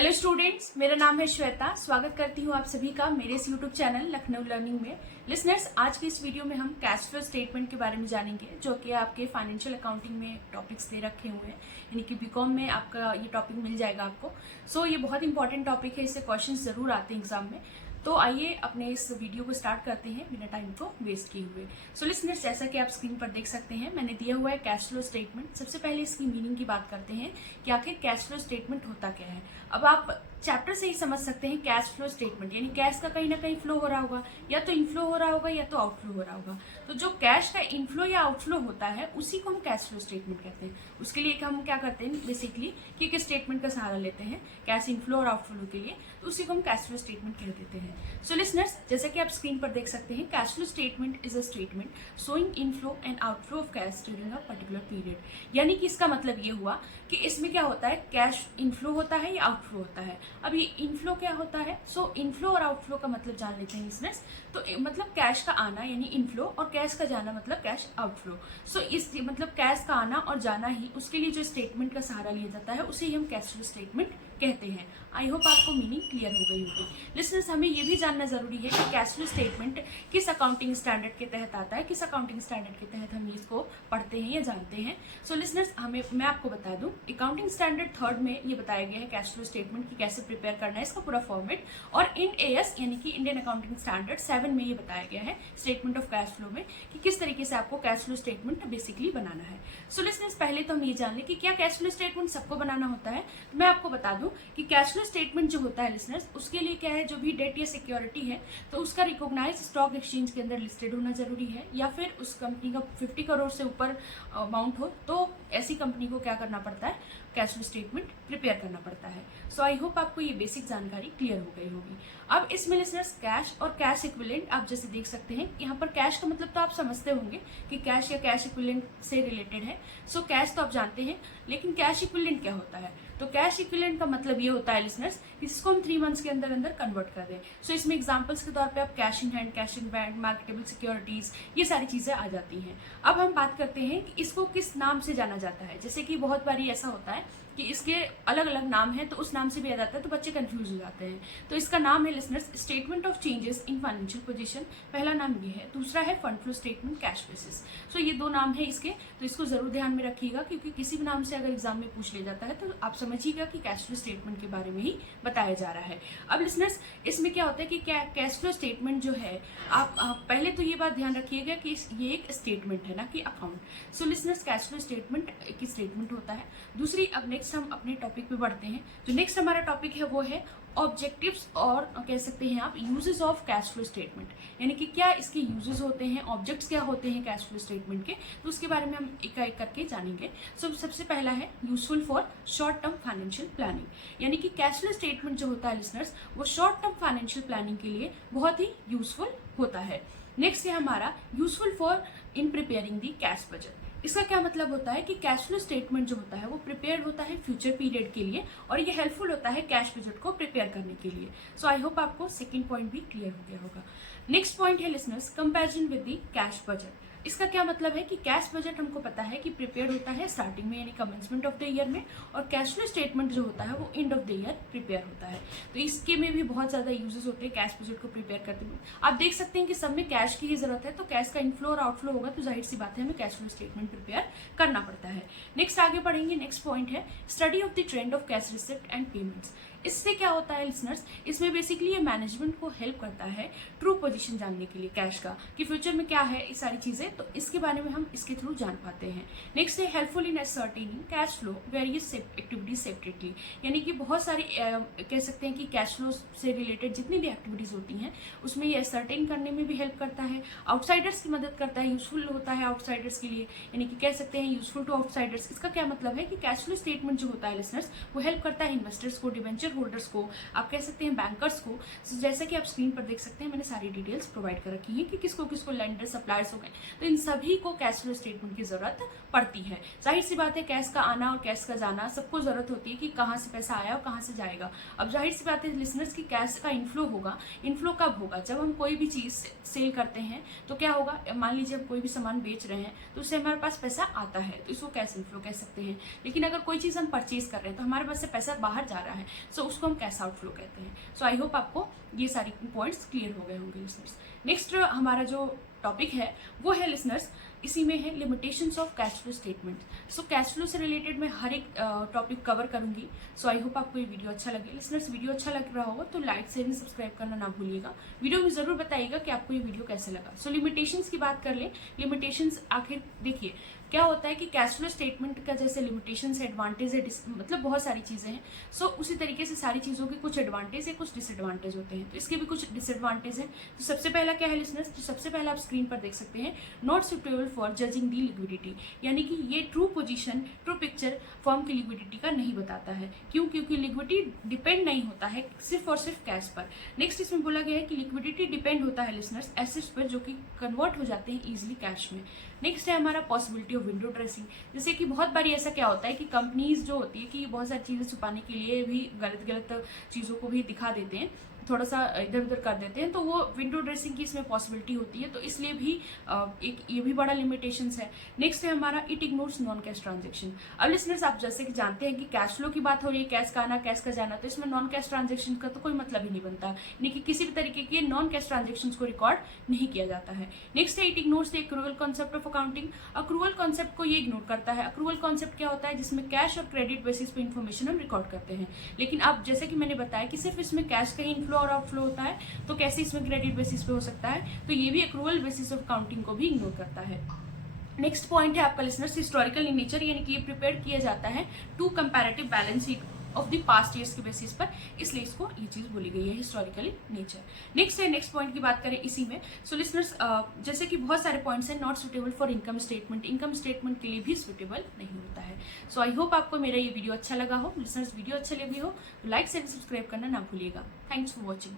Hello students, मेरा नाम है श्वेता। स्वागत करती हूँ आप सभी का मेरे इस यूट्यूब चैनल लखनऊ लर्निंग में। लिसनर्स, आज की इस वीडियो में हम कैश फ्लो स्टेटमेंट के बारे में जानेंगे, जो कि आपके फाइनेंशियल अकाउंटिंग में टॉपिक्स दे रखे हुए हैं, यानी कि बीकॉम में आपका ये टॉपिक मिल जाएगा आपको। सो ये बहुत इंपॉर्टेंट टॉपिक है, इससे क्वेश्चन जरूर आते हैं एग्जाम में। तो आइए अपने इस वीडियो को स्टार्ट करते हैं बिना टाइम को वेस्ट किए हुए। सो लिसनर्स, जैसा कि आप स्क्रीन पर देख सकते हैं, मैंने दिया हुआ है कैश फ्लो स्टेटमेंट। सबसे पहले इसकी मीनिंग की बात करते हैं कि आखिर कैश फ्लो स्टेटमेंट होता क्या है। अब आप चैप्टर से ही समझ सकते हैं कैश फ्लो स्टेटमेंट यानी कैश का कहीं ना कहीं फ्लो हो रहा होगा, या तो इनफ्लो हो रहा होगा या तो आउटफ्लो हो रहा होगा। तो जो कैश का इनफ्लो या आउटफ्लो होता है उसी को हम कैश फ्लो स्टेटमेंट कहते हैं। उसके लिए हम क्या करते हैं बेसिकली कि एक स्टेटमेंट का सहारा लेते हैं कैश इनफ्लो और आउटफ्लो के लिए, तो उसी को हम कैश फ्लो स्टेटमेंट कह देते हैं। सो लिसनर्स, जैसे कि आप स्क्रीन पर देख सकते हैं, cash flow statement is a statement showing inflow and outflow of cash during a particular period. यानी कि इसका मतलब ये हुआ कि इसमें क्या होता है, कैश इनफ्लो होता है या आउटफ्लो होता है। अब ये इनफ्लो क्या होता है, सो इनफ्लो और आउटफ्लो का मतलब जान लेते हैं लिसनर्स। तो मतलब कैश का आना यानी इनफ्लो और कैश का जाना मतलब कैश आउटफ्लो। सो इस मतलब कैश का आना और जाना ही, उसके लिए जो स्टेटमेंट का सहारा लिया जाता है उसे ही हम कैश फ्लो स्टेटमेंट कहते हैं। आई होप आपको मीनिंग क्लियर हो गई होगी। लिसनर्स, हमें यह भी जानना जरूरी है कि कैश फ्लो स्टेटमेंट किस अकाउंटिंग स्टैंडर्ड के तहत आता है, किस अकाउंटिंग स्टैंडर्ड के तहत हम इसको पढ़ते हैं या जानते हैं। सो लिसनर्स, मैं आपको बता दूं, अकाउंटिंग स्टैंडर्ड 3 में ये बताया गया है कैश फ्लो स्टेटमेंट की कैसे प्रिपेयर करना है, इसका पूरा फॉर्मेट। और इंड एएस यानी कि इंडियन अकाउंटिंग स्टैंडर्ड 7 में ये बताया गया है स्टेटमेंट ऑफ कैश फ्लो में कि किस तरीके से आपको कैश फ्लो स्टेटमेंट बेसिकली बनाना है। सो लिसनर्स, पहले तो हम ये जान लें कि क्या कैश फ्लो स्टेटमेंट सबको बनाना होता है। तो मैं आपको बता दूं कि कैश फ्लो स्टेटमेंट जो होता है लिसनर्स, उसके लिए क्या है, जो भी डेट या सिक्योरिटी है तो उसका रिकॉग्नाइज स्टॉक एक्सचेंज के अंदर लिस्टेड होना जरूरी है, या फिर उस कंपनी का 50 करोड़ से ऊपर अमाउंट हो, तो ऐसी कंपनी को क्या करना पड़ता है, कैश फ्लो स्टेटमेंट प्रिपेयर करना पड़ता है। सो आई होप आपको ये बेसिक जानकारी क्लियर हो गई होगी। अब इसमें लिसनर्स कैश और कैश इक्विवेलेंट आप जैसे देख सकते हैं, यहाँ पर कैश का मतलब तो आप समझते होंगे कि कैश या कैश इक्विवेलेंट से रिलेटेड है। सो कैश तो आप जानते हैं, लेकिन कैश इक्विवेलेंट क्या होता है। तो कैश इक्विवेलेंट का मतलब ये होता है लिसनर्स, इसको हम 3 मंथ्स के अंदर अंदर कन्वर्ट कर दें। सो इसमें एग्जांपल्स के तौर पे आप cash in hand, cash in bank, marketable securities, ये सारी चीजें आ जाती हैं। अब हम बात करते हैं कि इसको किस नाम से जाना जाता है। जैसे कि बहुत बारी ऐसा होता है कि इसके अलग अलग नाम है, तो उस नाम से भी आ जाता है, तो बच्चे कंफ्यूज हो जाते हैं। तो इसका नाम है listeners statement of changes in financial position. पहला नाम ये है, दूसरा है fund flow statement cash basis. So ये 2 नाम है इसके, तो इसको जरूर ध्यान में रखिएगा, क्योंकि किसी भी नाम से अगर एग्जाम में पूछ लिया जाता है तो आप समझिएगा कि कैश फ्लो स्टेटमेंट के बारे में ही बताया जा रहा है। अब लिसनर्स, इसमें क्या होता है कि कैश फ्लो स्टेटमेंट जो है, आप पहले तो ये बात ध्यान रखिएगा कि ये एक स्टेटमेंट है ना कि account. So listeners, cash flow statement एक स्टेटमेंट होता है। दूसरी, अब नेक्स्ट हम अपने टॉपिक पे बढ़ते हैं। जो नेक्स्ट हमारा टॉपिक है वो है ऑब्जेक्टिव्स और कह सकते हैं आप uses of cash flow statement, यानी कि क्या इसके यूजेस होते हैं, ऑब्जेक्ट्स क्या होते हैं कैश फ्लो स्टेटमेंट के, तो उसके बारे में हम एक एक करके जानेंगे। सो सबसे पहला है useful for short term financial planning, यानी कि कैश फ्लो स्टेटमेंट जो होता है लिसनर्स, वो शॉर्ट टर्म फाइनेंशियल प्लानिंग के लिए बहुत ही यूजफुल होता है। नेक्स्ट है हमारा useful for in preparing the cash budget. इसका क्या मतलब होता है कि कैश फ्लो स्टेटमेंट जो होता है वो प्रिपेयर होता है फ्यूचर पीरियड के लिए, और ये हेल्पफुल होता है कैश बजट को प्रिपेयर करने के लिए। सो आई होप आपको सेकंड पॉइंट भी क्लियर हो गया होगा। नेक्स्ट पॉइंट है listeners comparison with the cash budget. इसका क्या मतलब है कि कैश बजट हमको पता है कि प्रिपेयर होता है स्टार्टिंग में यानी कमेंसमेंट ऑफ द ईयर में, और कैश फ्लो स्टेटमेंट जो होता है वो end of the year prepare होता है। तो इसके में भी बहुत ज्यादा यूजेस होते हैं कैश बजट को प्रिपेयर करते हुए। आप देख सकते हैं कि सब में कैश की ही जरूरत है, तो कैश का इनफ्लो और आउटफ्लो होगा, तो जाहिर सी बात है हमें कैश फ्लो स्टेटमेंट प्रिपेयर करना पड़ता है। नेक्स्ट आगे बढ़ेंगे, नेक्स्ट पॉइंट है study of the trend of cash receipt and payments. इससे क्या होता है लिसनर्स, इसमें बेसिकली ये मैनेजमेंट को हेल्प करता है ट्रू पोजीशन जानने के लिए कैश का, कि फ्यूचर में क्या है ये सारी चीजें, तो इसके बारे में हम इसके थ्रू जान पाते हैं। नेक्स्ट है helpful in ascertaining cash flow various activities separately, यानी कि बहुत सारी कह सकते हैं कि कैश फ्लो से रिलेटेड जितनी भी एक्टिविटीज होती हैं उसमें ये असर्टेन करने में भी हेल्प करता है, आउटसाइडर्स की मदद करता है, यूजफुल होता है आउटसाइडर्स के लिए, यानी कि कह सकते हैं यूजफुल टू आउटसाइडर्स। इसका क्या मतलब है कि कैश फ्लो स्टेटमेंट जो होता है लिसनर्स, वो हेल्प करता है इन्वेस्टर्स को, डिवेंचर होल्डर्स को, आप कह सकते हैं बैंकर्स को। जैसा कि आप स्क्रीन पर देख सकते हैं, मैंने सारी डिटेल्स प्रोवाइड कर रखी हैं कि किसको किसको लेंडर सप्लायर्स हो गए, तो इन सभी को कैश फ्लो स्टेटमेंट की जरूरत पड़ती है। जाहिर सी बात है, कैश का आना और कैश का जाना सबको जरूरत होती है कि कहाँ से पैसा आया और कहाँ से जाएगा। अब जाहिर सी बात है लिसनर्स की कैश का इनफ्लो होगा। इनफ्लो कब होगा? जब हम कोई भी चीज सेल करते हैं तो क्या होगा, मान लीजिए हम कोई भी सामान बेच रहे हैं तो उससे हमारे पास पैसा आता है, तो इसको कैश इनफ्लो कह सकते हैं। लेकिन अगर कोई चीज हम परचेज कर रहे हैं तो हमारे पास से पैसा बाहर जा रहा है, सो उसको हम कैश आउटफ्लो कहते हैं। सो आई होप आपको ये सारी पॉइंट्स क्लियर हो गए होंगे लिसनर्स। नेक्स्ट हमारा जो टॉपिक है वो है लिसनर्स, इसी में है limitations of cash flow statement. So cash flow से रिलेटेड मैं हर एक टॉपिक कवर करूंगी। सो आई होप आपको ये वीडियो अच्छा लगे। लिसनर्स वीडियो अच्छा लग रहा होगा तो लाइक शेयर एंड सब्सक्राइब करना ना भूलिएगा। वीडियो में जरूर बताइएगा कि आपको ये वीडियो कैसे लगा। सो लिमिटेशंस की बात कर ले। लिमिटेशंस आखिर देखिए क्या होता है कि कैश फ्लो स्टेटमेंट का जैसे लिमिटेशंस है, एडवांटेज है, मतलब बहुत सारी चीजें हैं। सो उसी तरीके से सारी चीजों के कुछ एडवांटेज है, कुछ डिसएडवांटेज होते हैं, तो इसके भी कुछ डिसएडवांटेज है। तो सबसे पहला क्या है लिसनर्स, तो सबसे पहला आप स्क्रीन पर देख सकते हैं, not suitable for judging the liquidity, यानी कि ये true position, true picture firm की लिक्विडिटी का नहीं बताता है। क्यों? क्योंकि लिक्विडिटी डिपेंड नहीं होता है सिर्फ और सिर्फ कैश पर। नेक्स्ट इसमें बोला गया है कि लिक्विडिटी डिपेंड होता है लिसनर्स एसेट्स पर, जो कि कन्वर्ट हो जाते हैं इजिली कैश में। नेक्स्ट है हमारा पॉसिबिलिटी ऑफ विंडो ड्रेसिंग, जैसे कि बहुत बारी ऐसा क्या होता है कि कंपनीज जो होती है कि बहुत सारी चीजें छुपाने के लिए भी गलत गलत चीजों को भी दिखा देते हैं, थोड़ा सा इधर उधर कर देते हैं, तो वो विंडो ड्रेसिंग की इसमें पॉसिबिलिटी होती है, तो इसलिए भी एक ये भी बड़ा लिमिटेशंस है। नेक्स्ट है हमारा it ignores non cash transaction. अब लिसनर्स आप जैसे कि जानते हैं कि कैश फ्लो की बात हो रही है, कैश का आना कैश का जाना, तो इसमें नॉन कैश ट्रांजेक्शन का तो कोई मतलब ही नहीं बनता, यानी कि किसी भी तरीके के नॉन कैश ट्रांजेक्शन को रिकॉर्ड नहीं किया जाता है। नेक्स्ट है it ignores the accrual concept of accounting. Accrual concept को ये इग्नोर करता है। अक्रूअल कॉन्सेप्ट क्या होता है? जिसमें कैश और क्रेडिट बेसिस पे इन्फॉर्मेशन हम रिकॉर्ड करते हैं, लेकिन अब जैसे कि मैंने बताया कि सिर्फ इसमें कैश का ही इनफ्लो और आउटफ्लो होता है, तो कैसे इसमें क्रेडिट बेसिस पे हो सकता है? तो ये भी एक्रूअल बेसिस ऑफ अकाउंटिंग को भी इग्नोर करता है। नेक्स्ट पॉइंट है आपका लिसनर्स हिस्टोरिकल इन नेचर, यानी कि ये प्रिपेयर किया जाता है to comparative balance sheet of the past years के बेसिस पर, इसलिए इसको ये चीज बोली गई है हिस्टोरिकली नेचर। नेक्स्ट है, नेक्स्ट पॉइंट की बात करें इसी में, सो लिसनर्स जैसे कि बहुत सारे पॉइंट्स हैं, not suitable for income statement, income statement के लिए भी सुटेबल नहीं होता है। सो आई होप आपको मेरा ये वीडियो अच्छा लगा हो। लिसनर्स वीडियो अच्छा लगी हो तो लाइक शेयर सब्सक्राइब करना ना भूलिएगा। Thanks for watching.